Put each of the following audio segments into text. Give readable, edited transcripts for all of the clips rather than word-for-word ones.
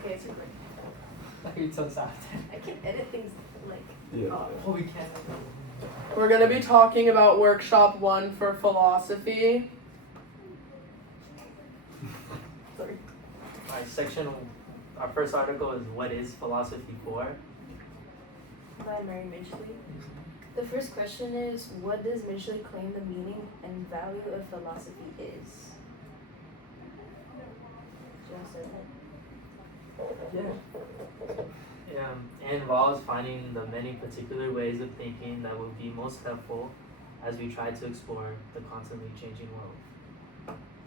Okay, it's great. It's so sad. I can edit things like. Yeah. Oh, we can't. We're gonna be talking about workshop 1 for philosophy. Sorry. Alright, our first article is What is Philosophy for? By Mary Midgley. The first question is, what does Midgley claim the meaning and value of philosophy is? Do you want to say that? Yeah. It involves finding the many particular ways of thinking that will be most helpful as we try to explore the constantly changing world.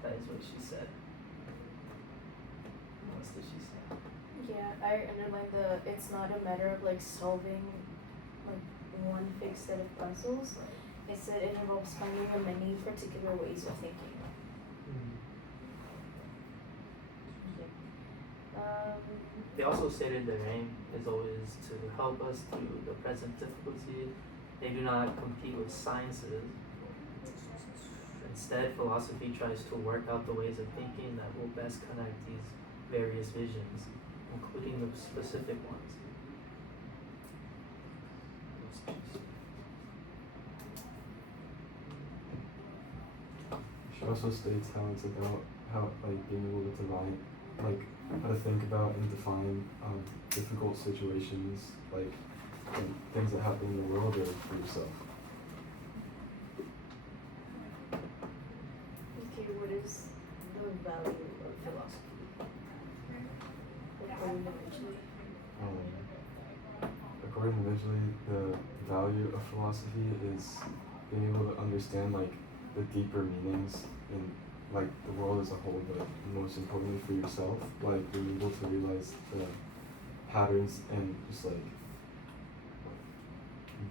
That is what she said. What else did she say? Yeah, I underlined it's not a matter of like solving like one fixed set of puzzles. It said it involves finding the many particular ways of thinking. They also stated their aim is always to help us through the present difficulty. They do not compete with sciences. Instead, philosophy tries to work out the ways of thinking that will best connect these various visions, including the specific ones. She also states how it's about how being able to define how to think about and define difficult situations and things that happen in the world or for yourself. Okay, what is the value of philosophy? According to Midgley. According to Midgley, the value of philosophy is being able to understand the deeper meanings in the world as a whole, but most importantly for yourself, being able to realize the patterns and just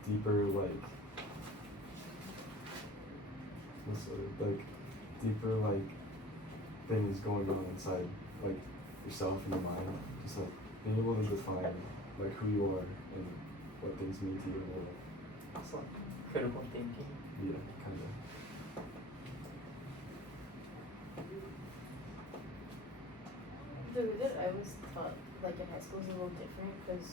deeper deeper things going on inside yourself and your mind, just being able to define who you are and what things mean to you in the world. It's like critical thinking. Yeah, kind of. The way that I was taught, in high school, is a little different because,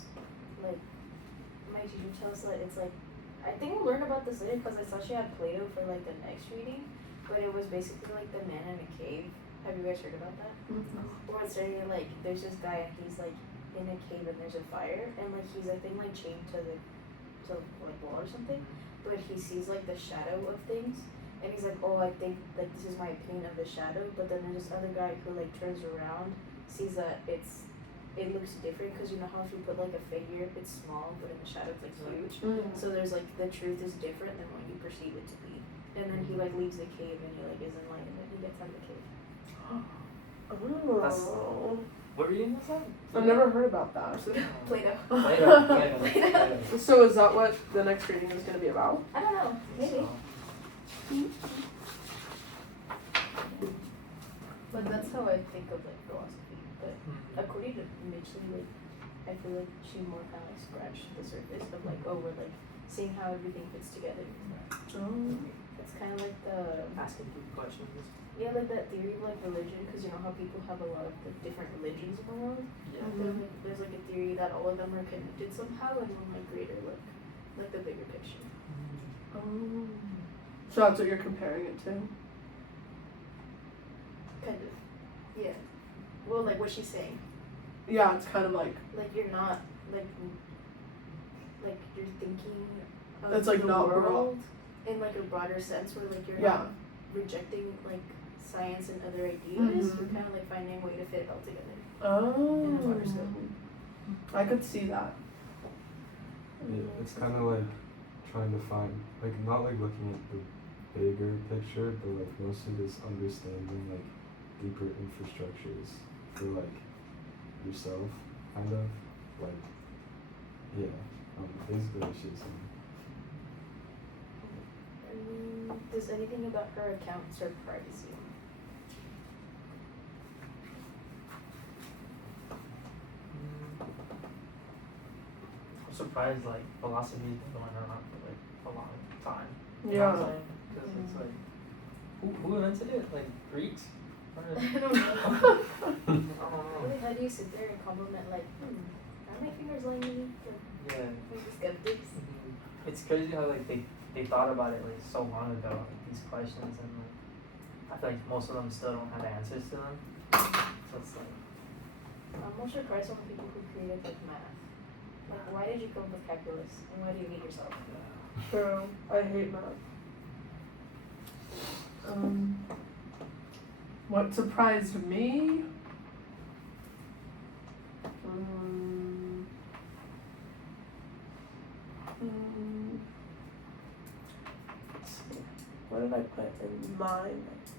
my teacher tells that it's I think we'll learn about this later because I saw she had Plato for the next reading, but it was basically the man in a cave. Have you guys heard about that? Mm-hmm. Or it's saying there's this guy and he's in a cave and there's a fire and he's I think chained to the wall or something, but he sees the shadow of things. And he's oh, I think this is my opinion of the shadow, but then there's this other guy who turns around, sees that it looks different because you know how if you put a figure, it's small, but in the shadow it's huge. Mm-hmm. So there's the truth is different than what you perceive it to be. And then he leaves the cave and he is enlightened and he gets out of the cave. Oh. What reading was that? I've never heard about that. Plato. Plato. So is that what the next reading is going to be about? I don't know. Maybe. But that's how I think of philosophy. But according to Midgley, I feel she more kind of scratched the surface of we're seeing how everything fits together. Oh. It's kind of the Asking deep questions. yeah, that theory of religion, because you know how people have a lot of different religions in the world. Yeah. Mm-hmm. There's a theory that all of them are connected somehow and one greater look, the bigger picture. Oh. So that's what you're comparing it to? Kind of. Yeah. Well, what she's saying. Yeah, it's kind of you're not you're thinking of it's the not world in a broader sense where you're yeah. not rejecting science and other ideas. Mm-hmm. You're kind of finding a way to fit it all together. Oh. In a broader scope. I could see that. Yeah, it's kind of trying to find not looking at the bigger picture, but mostly just understanding deeper infrastructures for yourself, kind of basically what she's saying. Does anything about her account surprise you? I'm surprised philosophy's been going around for a long time. Yeah. Because it's who invented it? Greeks? I don't know. I don't know. Well, they had do you sit there and compliment like, are my fingers laying like Yeah. the skeptics? It's crazy how like they thought about it like so long ago, like, these questions, and like I feel like most of them still don't have answers to them. So it's like I'm most surprised on people who created like math. Like, why did you come up with calculus, and why do you hate yourself? True. I hate math. What surprised me? Let's see. What did I put in my notes?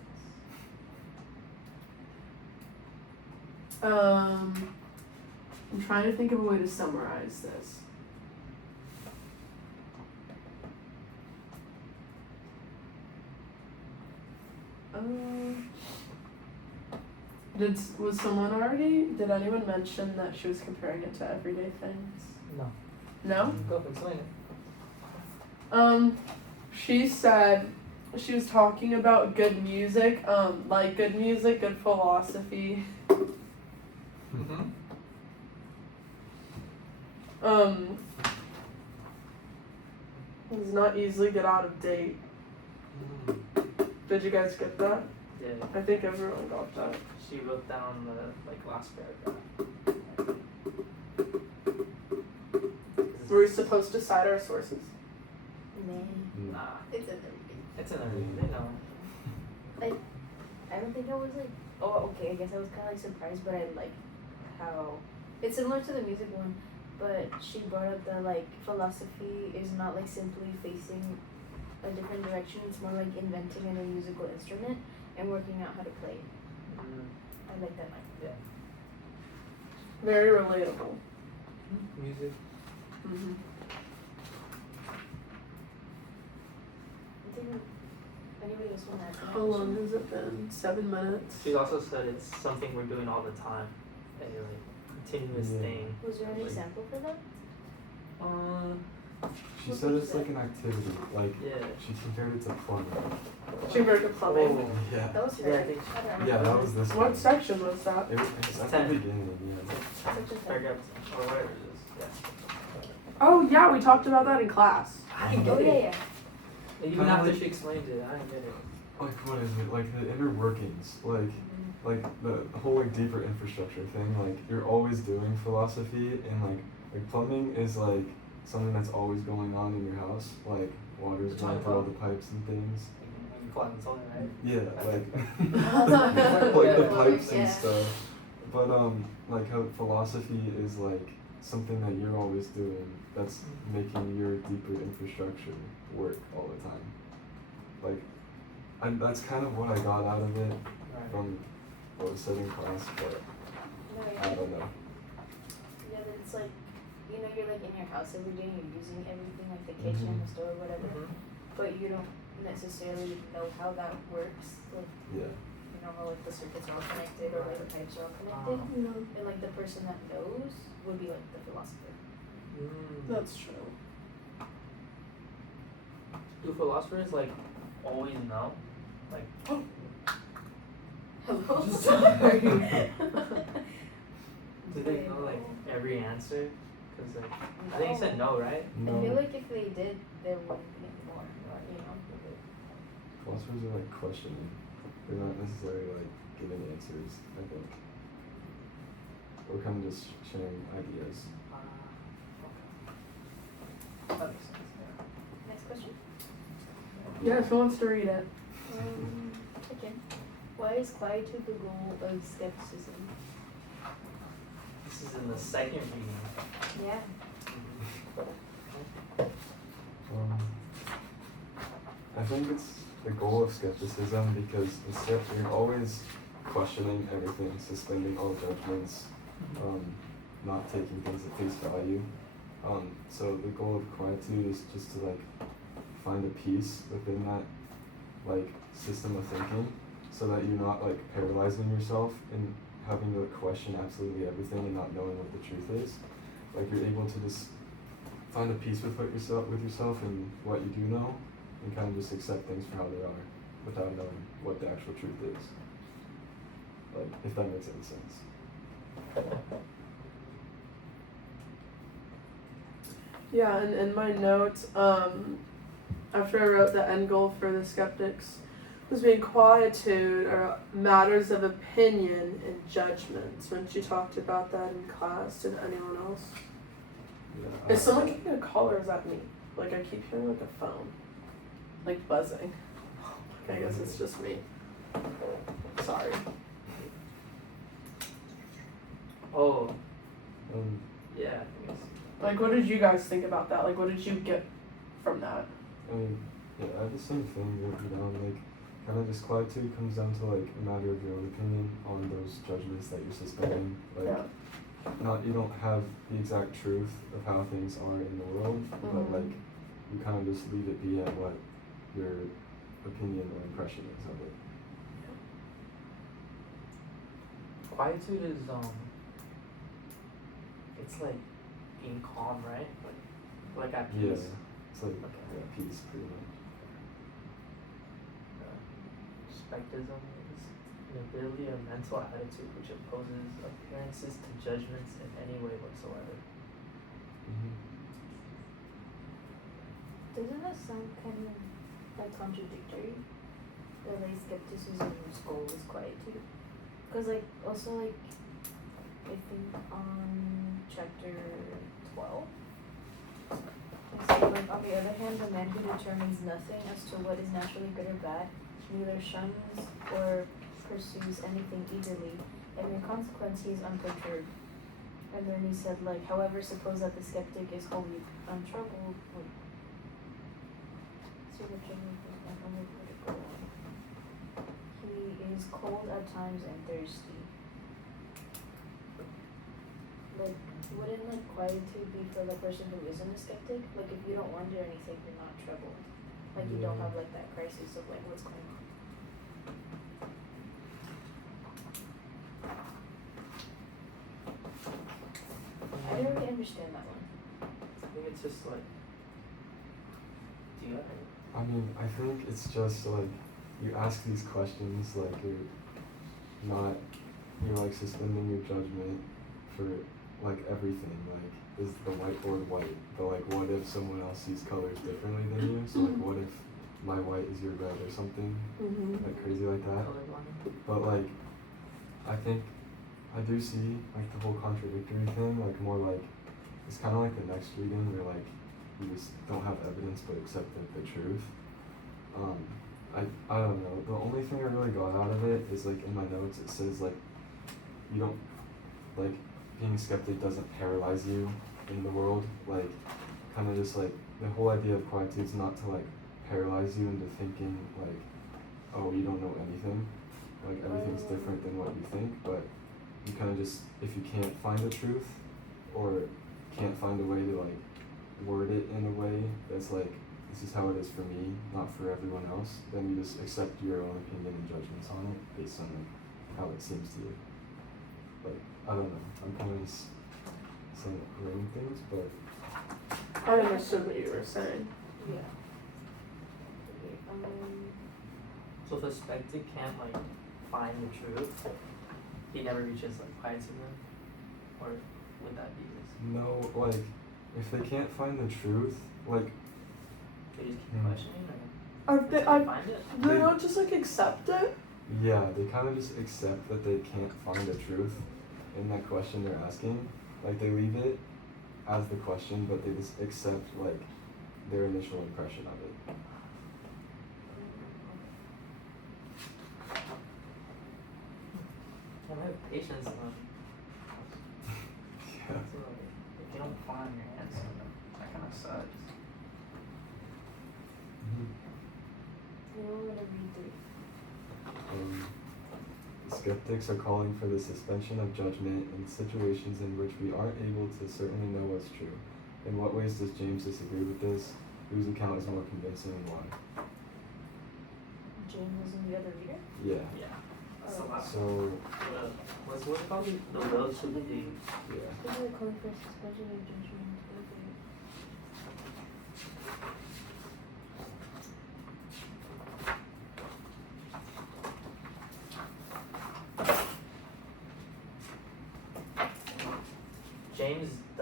I'm trying to think of a way to summarize this. Was someone already? Did anyone mention that she was comparing it to everyday things? no. No? Go explain it. She said she was talking about good music, like good music, good philosophy. Does not easily get out of date. Did you guys get that? Yeah. I think everyone got that. She wrote down the like last paragraph. We're supposed to cite our sources. Nah. It's in everything. It's in everything, they know. I don't think I was like, oh, okay, I guess I was kind of like surprised, but I like how it's similar to the music one, but she brought up that like philosophy is not like simply facing a different direction, it's more like inventing a new musical instrument and working out how to play it. I like that line. Very relatable. Music. Mm-hmm. I think anybody else want to ask How long has it been? 7 minutes. She also said it's something we're doing all the time. A like continuous thing. Was there an Like- example for that? She said it's like an activity. Like Yeah. she compared it to plumbing. She worked at plumbing. Oh. Yeah. That was Yeah, I her. think- I don't remember. Yeah, that was this What one. section was that? It's at 10. the beginning, yeah. Such a thing. Paragraph or whatever it is. Yeah. Oh yeah, we talked about that in class. I didn't Oh get yeah, it. yeah. Even Kinda after like- she explained it, I didn't get it. Like what is it? Like the inner workings. Like the whole like deeper infrastructure thing. Like you're always doing philosophy, and like plumbing is like something that's always going on in your house. Like water's You're going talking through all about- the pipes and things. You clogged the toilet, right? Yeah, like Yeah. the pipes and Yeah. stuff. But like how philosophy is like something that you're always doing. That's making your deeper infrastructure work all the time. Like, that's kind of what I got out of it Right. from what was said in class, but No, I yeah. don't know. Yeah, it's like, you know, you're like in your house every day, you're using everything like the kitchen, Mhm. the stove, whatever, but you don't necessarily know how that works. Like, Yeah. you know how like the circuits are all connected or like the pipes are all connected. Yeah, And like the person that knows would be like the philosopher. that's true. Do philosophers like always know? Like, Hello? Sorry. Do do they know like every answer? Cause like, I think you said no, right? I feel like if they did, there wouldn't be more, you know. Philosophers are like questioning. They're not necessarily like giving answers, I think. We're kind of just sharing ideas. Okay. That makes sense, yeah. Next question. Yeah, who wants to read it? Okay. Why is quietude the goal of skepticism? This is in the second reading. Yeah. I think it's the goal of skepticism because instead you're always questioning everything, suspending all judgments, not taking things at face value. So the goal of quietude is just to like find a peace within that like system of thinking, so that you're not like paralyzing yourself and having to question absolutely everything and not knowing what the truth is. Like you're able to just find a peace with yourself and what you do know, and kind of just accept things for how they are without knowing what the actual truth is. Like, if that makes any sense. Yeah, and in my notes, after I wrote the end goal for the skeptics was being quietude or matters of opinion and judgments. When she talked about that in class, did anyone else? Yeah. Is someone giving a call or is that me? Like I keep hearing like a phone, like buzzing. I guess it's just me. Sorry. Oh, Um, yeah, I think it's. Like, what did you guys think about that? Like, what did you get from that? I mean, yeah, I have the same thing written down. Like, kind of just quietude comes down to like a matter of your own opinion on those judgments that you're suspending. Like, Yeah. you don't have the exact truth of how things are in the world, but like, you kind of just leave it be at what your opinion or impression is of it. Quietude is it's like being calm, right? Like at Yeah, peace. it's like Okay. peace, pretty much. Spectism is an ability or mental attitude which opposes appearances to judgments in any way whatsoever. Doesn't that sound kind of like contradictory? That like skepticism's goal is quietude. Cause like also like I think on chapter 12. It says like on the other hand, the man who determines nothing as to what is naturally good or bad, neither shuns or pursues anything eagerly, and in consequence he is unperturbed. And then he said like, however, suppose that the skeptic is wholly untroubled. Wait. So the he is cold at times and thirsty. Like, wouldn't like quietude be for the person who isn't a skeptic? Like, if you don't wonder anything, you're not troubled. Like, you don't Yeah. have like that crisis of like, what's going on. I don't really understand that one. I think it's just like. Do you have any? I mean, I think it's just like you ask these questions like you're like suspending your judgment for like everything. Like, is the whiteboard white? But like, what if someone else sees colors differently than you? So like, what if my white is your red or something like crazy like that? Colorblind? But like, I think I do see like the whole contradictory thing. Like more like it's kind of like the next reading where like you just don't have evidence but accept the truth. I don't know. The only thing I really got out of it is like in my notes it says like you don't like being a skeptic doesn't paralyze you in the world. Like kind of just like the whole idea of quietude is not to like paralyze you into thinking like, oh, you don't know anything. Like everything's different than what you think, but you kind of just if you can't find the truth or can't find a way to like word it in a way that's like this is how it is for me, not for everyone else, then you just accept your own opinion and judgments on it based on like how it seems to you. Like I don't know, I'm kind of just saying random things, but I understood what you were saying. Yeah. Okay, So if a skeptic can't like find the truth, he never reaches like quietude then? Or would that be his? no, like if they can't find the truth, like They just keep questioning Are or they, until I, they find it? do they not just like accept it? yeah, they kind of just accept that they can't find the truth in that question they're asking. Like they leave it as the question, but they just accept like their initial impression of it. And I have patience then. Yeah. So like, if you don't find your answer, that kind of sucks. you know what I'm gonna read through. Skeptics are calling for the suspension of judgment in situations in which we aren't able to certainly know what's true. In what ways does James disagree with this? Whose account is more convincing and why? James was in the other reader. Yeah. Yeah. That's a lot. So, What's it called? The relativity. yeah. This is a calling for suspension of judgment. Okay.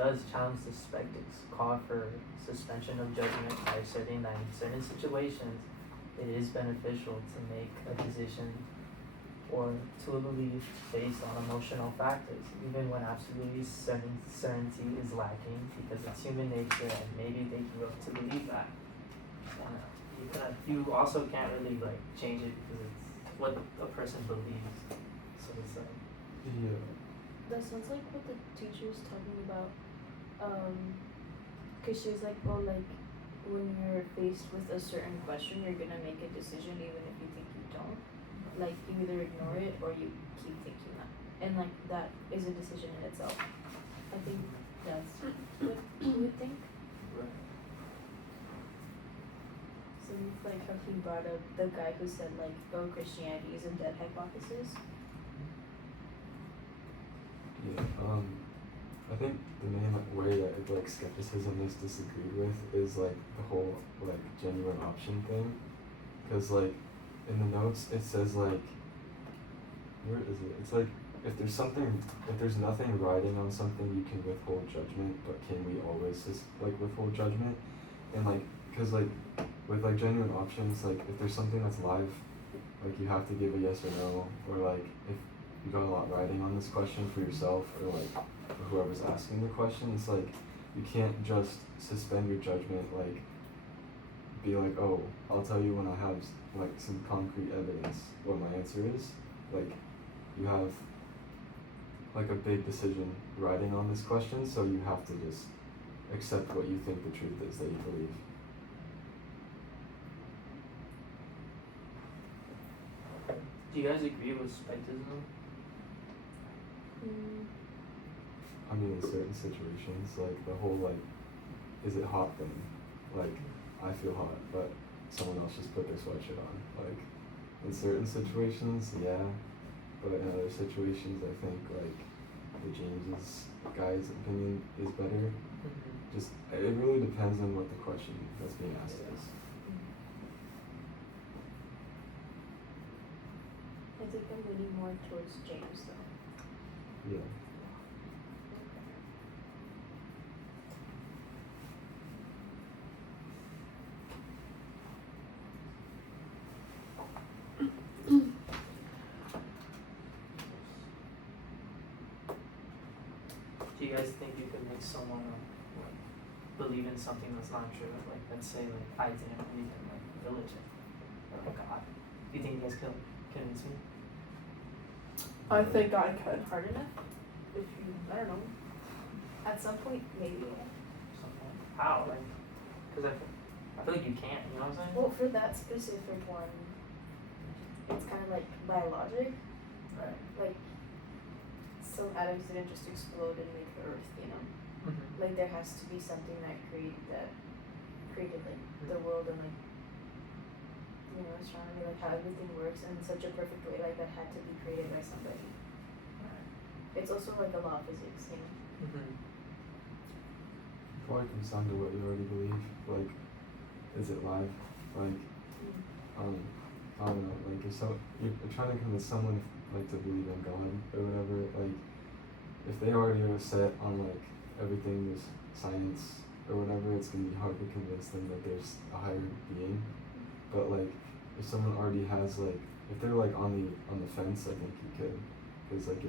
does challenge the skeptics, call for suspension of judgment by asserting that in certain situations it is beneficial to make a decision or to a belief based on emotional factors, even when absolutely certainty is lacking, because it's human nature and maybe they grew up to believe that. And you also can't really like change it because it's what a person believes. So it's like Yeah. That sounds like what the teacher was talking about. Cause she was like, oh, like when you're faced with a certain question, you're gonna make a decision even if you think you don't. Like you either ignore it or you keep thinking that, and like that is a decision in itself. I think that's what you would think. So like how he brought up the guy who said like, oh, Christianity is a dead hypothesis. Yeah. I think the main way that like skepticism is disagreed with is like the whole like genuine option thing, because like in the notes it says like, where is it? It's like if there's nothing riding on something, you can withhold judgment, but can we always just like withhold judgment? And like, cause like with like genuine options, like if there's something that's live, like you have to give a yes or no, or like if you got a lot riding on this question for yourself or like for whoever's asking the question, it's like you can't just suspend your judgment, like be like, oh, I'll tell you when I have like some concrete evidence what my answer is. Like you have like a big decision riding on this question, so you have to just accept what you think the truth is that you believe. do you guys agree with skepticism? I mean, in certain situations, like the whole like, is it hot thing, like I feel hot, but someone else just put their sweatshirt on. Like in certain situations, yeah, but in other situations, I think like the James's guy's opinion is better. Just it really depends on what the question that's being asked is. I think I'm leaning more towards James though. Yeah. Do you guys think you could make someone like believe in something that's not true? Like let's say like I didn't believe in like religion or like God. Do you think you guys could convince me? I think I could. Hard enough? If you, I don't know. At some point, maybe. Something. How? Like, cause I feel like you can't. You know what I'm saying? Well, for that specific one, it's kind of like biologic. Right. Like, some atoms didn't just explode and make the Earth, you know? Mm-hmm. Like, there has to be something that created, like, the world and, like, you know, astronomy, like, how everything works in such a perfect way, like, that had to be created by somebody. Right. It's also, like, a law of physics, you know? Mm-hmm. Probably comes down to what you already believe. Like, is it live? Like, I don't know. Like, if you're trying to convince someone like to believe in God or whatever, like, if they already are set on like everything is science or whatever, it's gonna be hard to convince them that there's a higher being. But like, if someone already has like, if they're like on the fence, I think you could, because like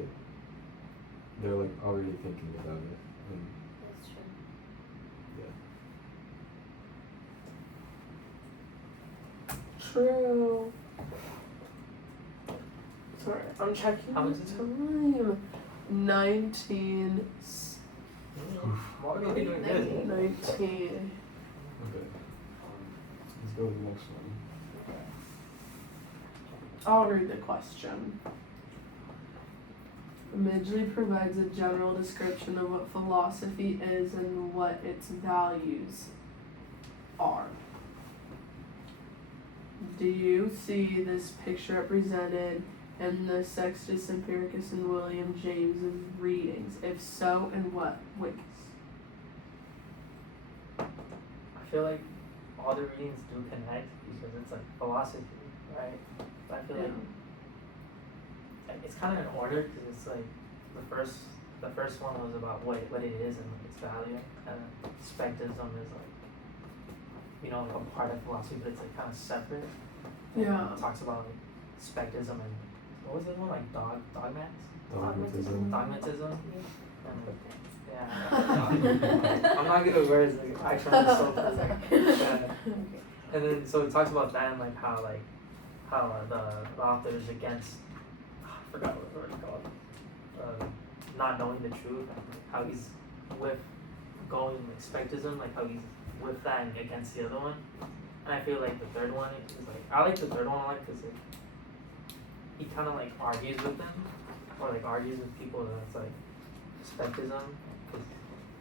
they're like already thinking about it. And That's true. yeah. True. Sorry, I'm checking How much the is it? time. 19. Why are we doing this? 19. Okay. Let's go to the next one. I'll read the question. Midgley provides a general description of what philosophy is and what its values are. Do you see this picture represented in the Sextus Empiricus and William James's readings? If so, in what ways? I feel like all the readings do connect because it's like philosophy, right? But I feel like it's kind of in order because it's like the first the first one was about what it is and its value, and skepticism is like, you know, like a part of philosophy, but it's like kind of separate. Yeah. It talks about like skepticism and what was the one, like Dogmatism. dogmatism. Yeah. And yeah, I'm not good at words. Like I try to so yeah. And then so it talks about that and like how the author is against I forgot what it's called, not knowing the truth, and like how he's with going like skepticism, like how he's with that and against the other one. And I feel like the third one is like I like the third one a lot because like he kind of like argues with them or like argues with people that's like skepticism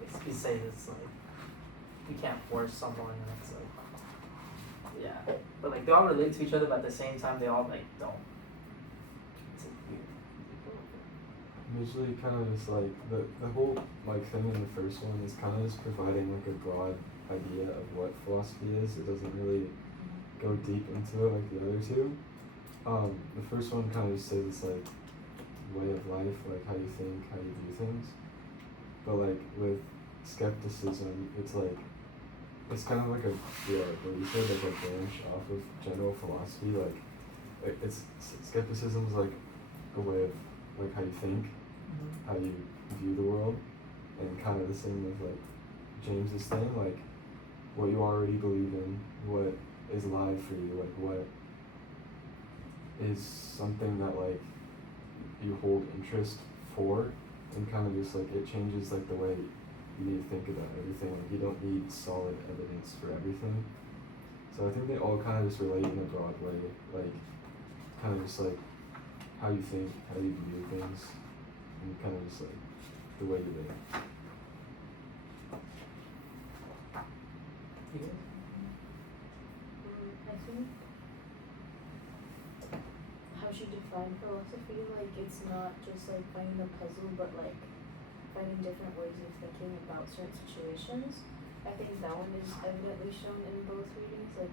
because he says it's like you can't force someone and it's like yeah, but like they all relate to each other, but at the same time they all like don't. It's like weird. Usually kind of just like the whole like thing in the first one is kind of just providing like a broad idea of what philosophy is. It doesn't really go deep into it like the other two. The first one kind of just says it's like way of life, like how you think, how you do things. But like with skepticism, it's like it's kind of like a what you said, like a branch off of general philosophy. Like it's skepticism is like a way of like how you think, how you view the world, and kind of the same with like James's thing, like what you already believe in, what is alive for you, like what is something that like you hold interest for, and kind of just like it changes like the way you need to think about everything. Like you don't need solid evidence for everything. So I think they all kind of just relate in a broad way, like kind of just like how you think, how you view things, and kind of just like the way you live. You guys? I think how she defined philosophy, like it's not just like finding a puzzle, but like finding different ways of thinking about certain situations. I think that one is evidently shown in both readings. Like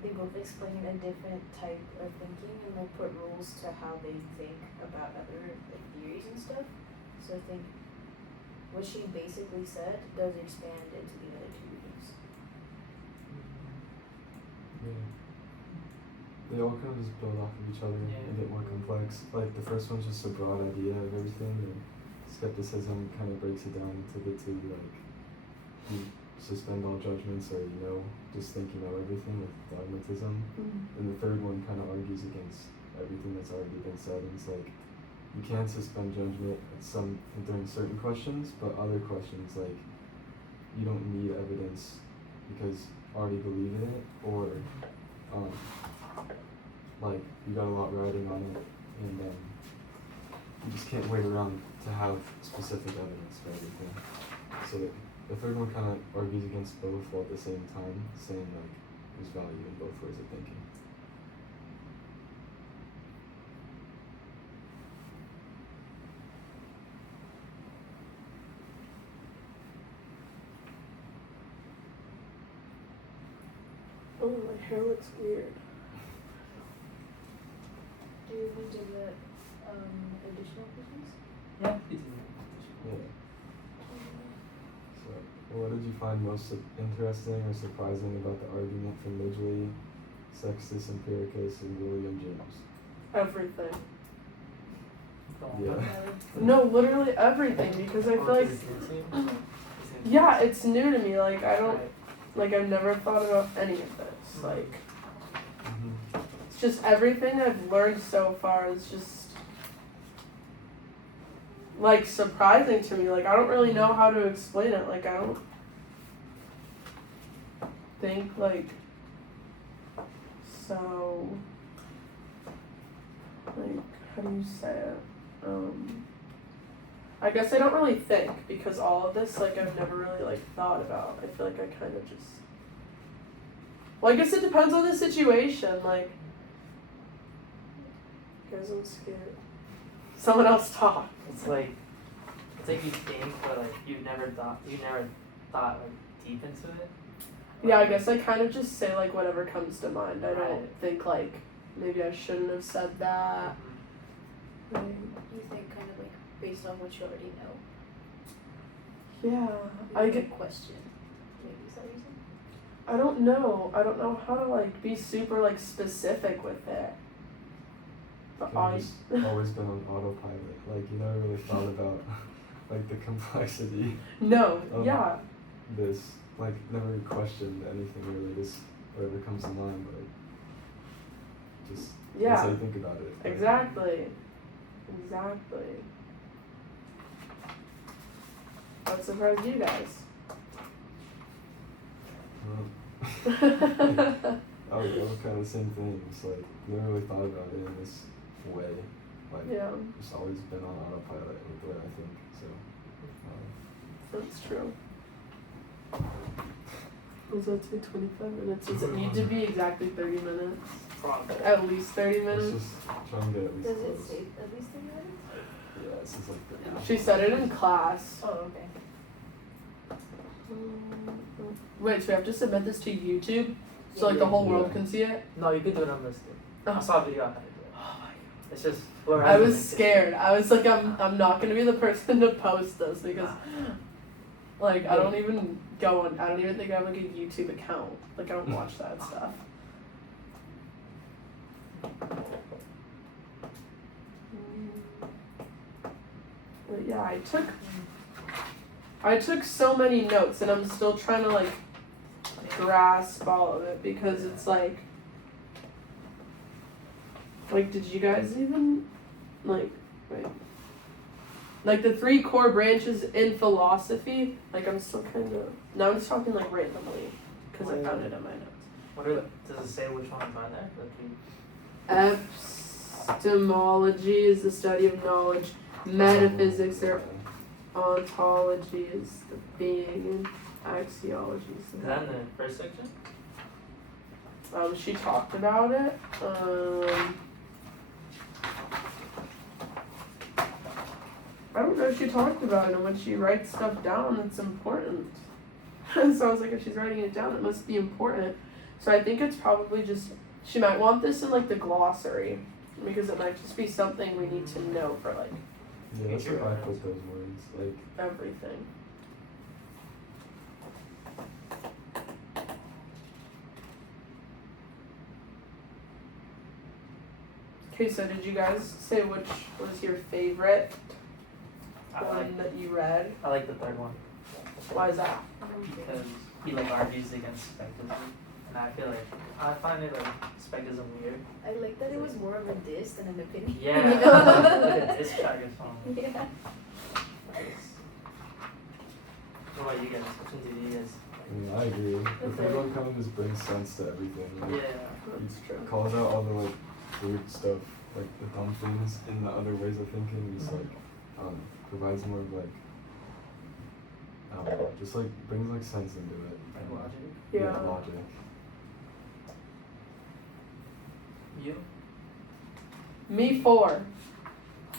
they both explain a different type of thinking and like put rules to how they think about other like theories and stuff. So I think what she basically said does expand into the other two readings. Yeah. They all kind of just build off of each other and get more complex. Like the first one's just a broad idea of everything, and skepticism kind of breaks it down into the two, like you suspend all judgments, or just think you know everything with dogmatism. And the third one kind of argues against everything that's already been said, and it's like you can suspend judgment at during certain questions, but other questions like you don't need evidence because you already believe in it, or like you got a lot riding on it, and you just can't wait around to have specific evidence for everything. So the third one kind of argues against both while at the same time saying like there's value in both ways of thinking. Oh, my hair looks weird. Do you want to do the additional questions? Yeah, you do. Yeah. So, what did you find most interesting or surprising about the argument from Midgley, Sextus Empiricus, and William James? Everything. Yeah. No, literally everything, because I feel like, yeah, it's new to me. Like, I don't, like, I've never thought about any of this. Like, it's just everything I've learned so far is just, like, surprising to me. Like, I don't really know how to explain it. Like, I don't think, like, so, like, how do you say it? I guess I don't really think, because all of this, like, I've never really, like, thought about. I feel like I kind of just, well, I guess it depends on the situation, like, guys, I'm scared. Someone else talk. It's like you think, but like you never thought like deep into it. Yeah, I guess I kind of just say, like, whatever comes to mind. I don't Right. think, like, maybe I shouldn't have said that. Like, You think kind of like based on what you already know. Yeah, I I get get. a question. Maybe is that reason? I don't know. I don't know how to like be super like specific with it. But You've just always been on autopilot. Like you never really thought about like the complexity no, of yeah, this. Like never questioned anything really. Just whatever comes to mind. Like just that's how yeah, you think about it. Like, exactly. What surprised you guys? I would kind of the same thing. It's like never really thought about it in this way. Like Yeah, just always been on autopilot with it. I think so. that's true. Was that take 25 minutes? Does it need to be exactly 30 minutes? Probably. At least 30 Let's minutes? just try and get at least Does it close. say at least 30 minutes? Yeah, this is like the She said it in class. Oh, okay. Wait, so we have to submit this to YouTube? So Yeah. like the whole world Yeah. can see it? No, you could do it on listing. I Oh. saw a video on how to do it. Oh my It's just I was scared. I was like, I'm not gonna be the person to post this because like I don't even go on I don't even think I have like a YouTube account. Like I don't watch that stuff. But yeah, I took so many notes and I'm still trying to like grasp all of it because it's like did you guys even like wait like the 3 core branches in philosophy, like I'm still kind of now I'm just talking like randomly because I found it in my notes. What are does it say which ones are there? Epistemology is the study of knowledge. Metaphysics or ontology is the being, and axiology is Is the that in the first section? She talked about it. I don't know if she talked about it, and when she writes stuff down, it's important. So I was like, if she's writing it down, it must be important. So I think it's probably just, she might want this in like the glossary, because it might just be something we need to know for like Yeah, that's where I put those words. Like everything. Okay, so did you guys say which was your favorite one that you read? I like the third one Why is that? because he like argues against spectism, and I feel like I find it like spectism weird. I like that it was more of a diss than an opinion. Yeah, You know? like a diss track or something. Yeah. What about you guys? Which one did you guys? I mean, I agree. The third one kind of just brings sense to everything. Like, Yeah. That's true. calls out all the like weird stuff, like the dumb things in the other ways of thinking. Just like provides more of like I don't know, just like brings like sense into it. Like logic. Yeah. Logic. You? Me 4.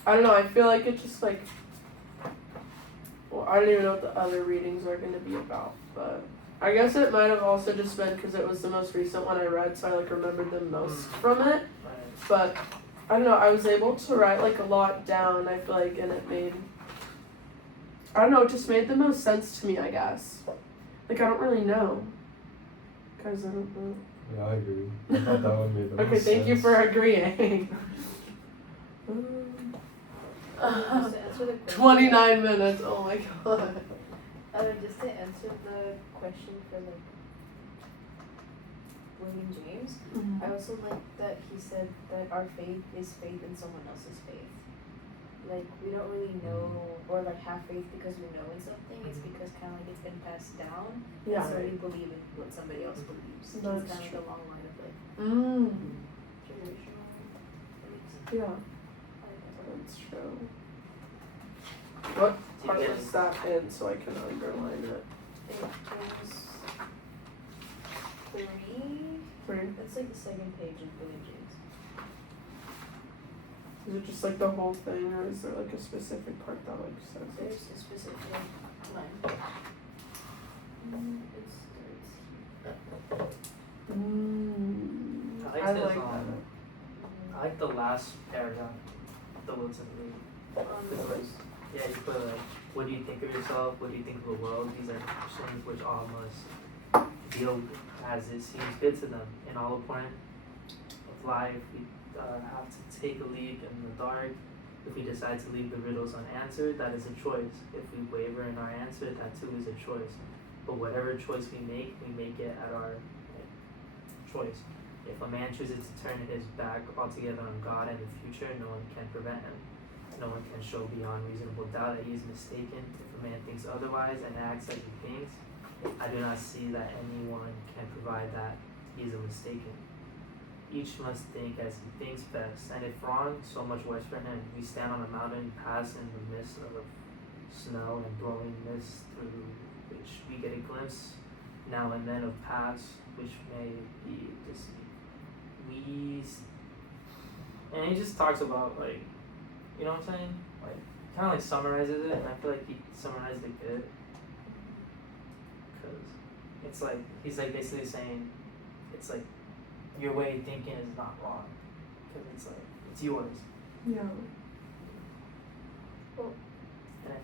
I don't know, I feel like it just like, well, I don't even know what the other readings are going to be about, but I guess it might have also just been because it was the most recent one I read, so I like remembered the most from it, Right. but I don't know, I was able to write like a lot down, I feel like, and it made, I don't know, it just made the most sense to me, I guess. Like, I don't really know. Guys, I don't know. Yeah, I agree. I thought that one made the Okay, most thank you sense. for agreeing. Just to answer the question. 29 minutes, oh my god. Just to answer the question for like William James, I also like that he said that our faith is faith in someone else's faith. Like we don't really know or like have faith because we know in something. It's because kind of like it's been passed down. Yeah. So we believe in what somebody else believes. It's That's kind of true. like a long line of like generational beliefs. Yeah, I like that part. that's true. What Do you part get was that in so I can underline it? It was 3. 3. That's like the second page of William James. Is it just like the whole thing or is there like a specific part that like says it? There's a specific line. It starts. I like this, like that. I like the last paragraph of the Wilson League. On the It's like, first. yeah, you put like, what do you think of yourself? What do you think of the world? These are questions which all must deal as it seems good to them. In all point of life, we have to take a leap in the dark. If we decide to leave the riddles unanswered, that is a choice. If we waver in our answer, that too is a choice. But whatever choice we make it at our choice. If a man chooses to turn his back altogether on God and the future, no one can prevent him. No one can show beyond reasonable doubt that he is mistaken. If a man thinks otherwise and acts as he thinks, I do not see that anyone can provide that he is mistaken. Each must think as he thinks best, and if wrong, so much worse for him. We stand on a mountain, pass in the midst of snow and blowing mist through which we get a glimpse now and then of paths which may be deceived. And he just talks about, like, you know what I'm saying? Like, kind of like summarizes it, and I feel like he summarized it good. Because it's like, he's like basically saying, it's like, your way of thinking is not wrong. Because it's like, it's yours. Yeah. Well, And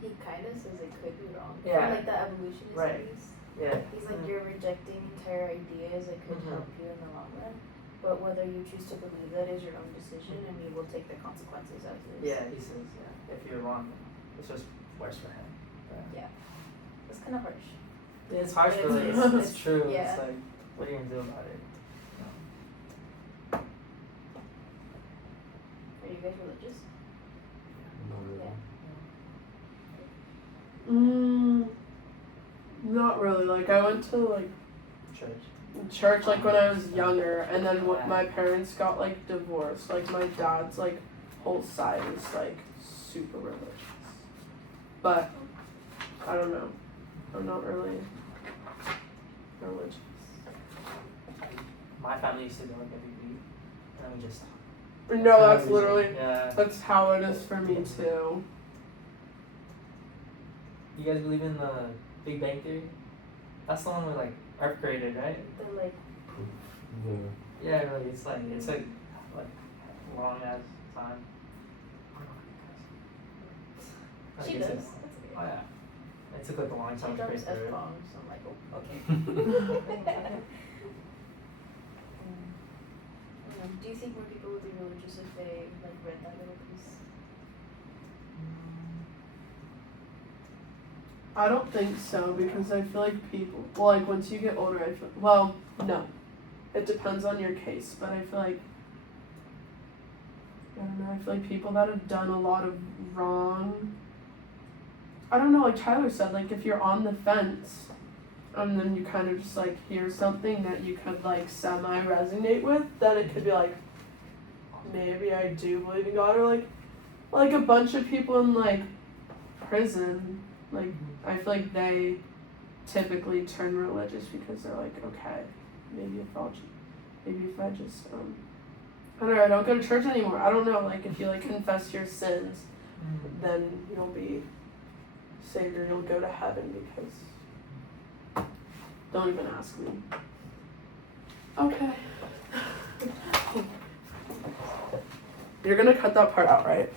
he kind of says it could be wrong. Yeah. Like the evolutionist Right. piece. yeah. He's like, you're rejecting entire ideas that could Mhm. help you in the long run. But whether you choose to believe that is your own decision, and you will take the consequences as is. Yeah, he says, yeah, if you're wrong, it's just worse for him. Yeah. It's kind of harsh. Yeah, it's harsh, but like, it's true. Yeah. It's like, what are you gonna do about it? Are you guys religious? Not really. Not really. Like, I went to, like, church like when I was younger, and then when my parents got like divorced, like my dad's like whole side is like super religious, but I don't know, I'm not really religious. My family used to go like every week, and we just No, that's literally, yeah. that's how it is for me too. You guys believe in the Big Bang Theory? That's the one where like Earth created, right? They're like, Yeah. Yeah, really. It's like long ass time. she Like, does. it's- That's okay. Oh yeah. It took like a long She time to drops break through it. F-bombs, so I'm like, oh, okay. I don't know. Do you think more people would be religious if they like read that little piece? I don't think so, because I feel like people, well, like once you get older, I feel, well, no, it depends on your case, but I feel like, I don't know, I feel like people that have done a lot of wrong, I don't know, like Tyler said, like if you're on the fence, and then you kind of just like hear something that you could like semi-resonate with, then it could be like, maybe I do believe in God, or like a bunch of people in like prison, like I feel like they typically turn religious because they're like, okay, maybe if I just I don't know, I don't go to church anymore. I don't know, like if you like confess your sins, then you'll be saved or you'll go to heaven, because don't even ask me. Okay. You're gonna cut that part out, right?